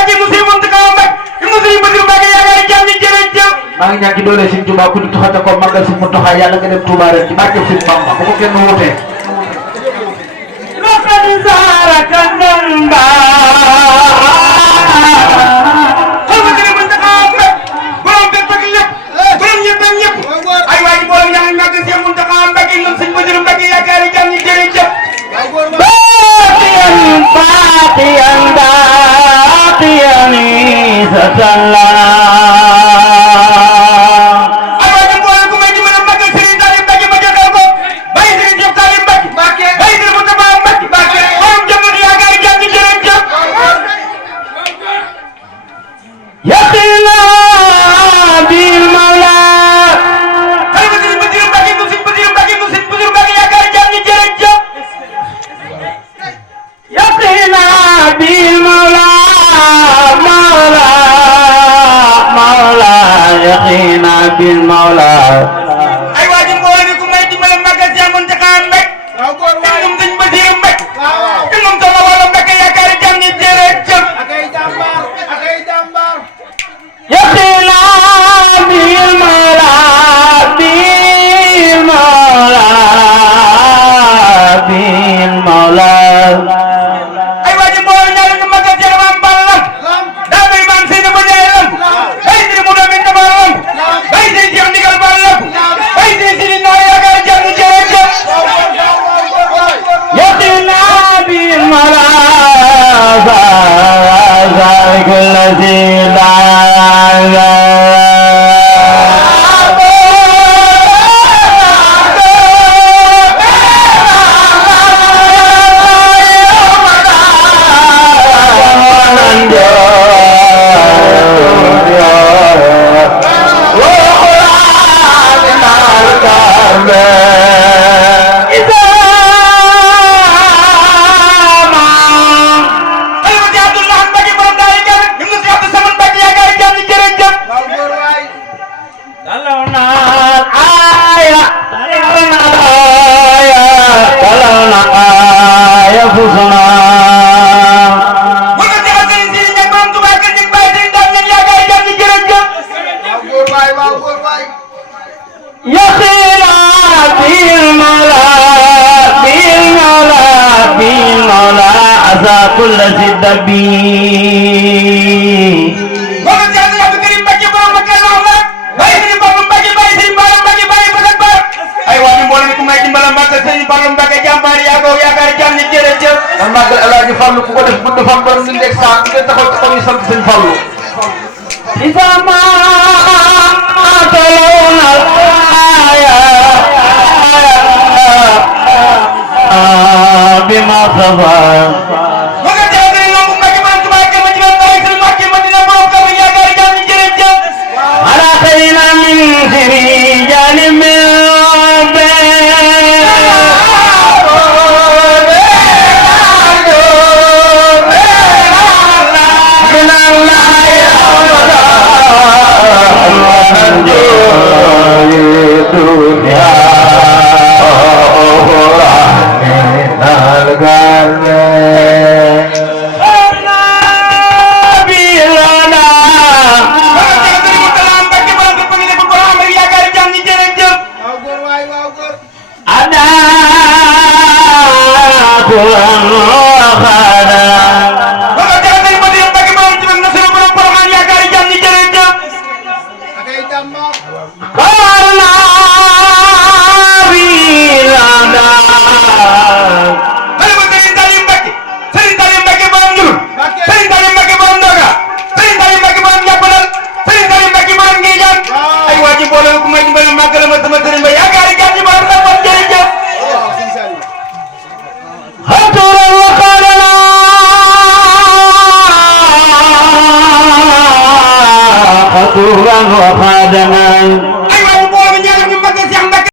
Mbacke mu Sëriñ Muntaxa Mbacke mu Sëriñ Basiru Mbacke yaakaar jàmm ñi jërëjëf. maa ngi ñaan ci doole Sëriñ Tuubaa ku di taxata ko magal Sëriñ Muntaxa yàlla nga dem Tuubaa rek ci barke Sëriñ Bamba bu ko kenn wutee. laqad zaaraka namba xam nga Sëriñ Muntaxa Mbacke borom bépp ak lépp borom ñëpp ak ñëpp ay waay borom ñaan mag Sëriñ Muntaxa Mbacke moom Sëriñ Basiru Mbacke yaakaar jàmm ñi jërëjëf. باقيا باقيا ستلا بالمولى ay waa ji mbooloo mi ku may dimbale magal Sëriñ Muntaxa Mbacke te moom Sëriñ Basiru Mbacke te moom sama wàllu Mbacke yaakaar jàmm ñi jërëjëf يقينا بالمولى بالمولى بالمولى ay waa ji mbooloo ñaari ñu magal Sëriñ Maam Balla daa may maam Seyni Ba Njaay lam bay Sëriñ mu doomi Ndama lam bay Sëriñ Cheikh Ndigal Ba lam bay Sëriñ Sidi Naa yaakaar jàmm ñi jërëjëf يقينا بالمولى ذلك الذي لا كل الدبي wala jaadu Abdou Karim Mbacke borom Mbacke la wax bay Sëriñ Fallu Mbacke bay Sëriñ Balla Mbacke bay Fatak Ba ay waa ji mbooloo mi ku may dimbale magal Sëriñ Fallu Mbacke jàmbaar yaakaar jàmm ñi jërëjëf man magal Alaaji Fallu ku ko def bu defam borom ni ndek sa ngeen taxaw taxaw ñu sant Sëriñ Fallu isama talawna aya bima safa وخادما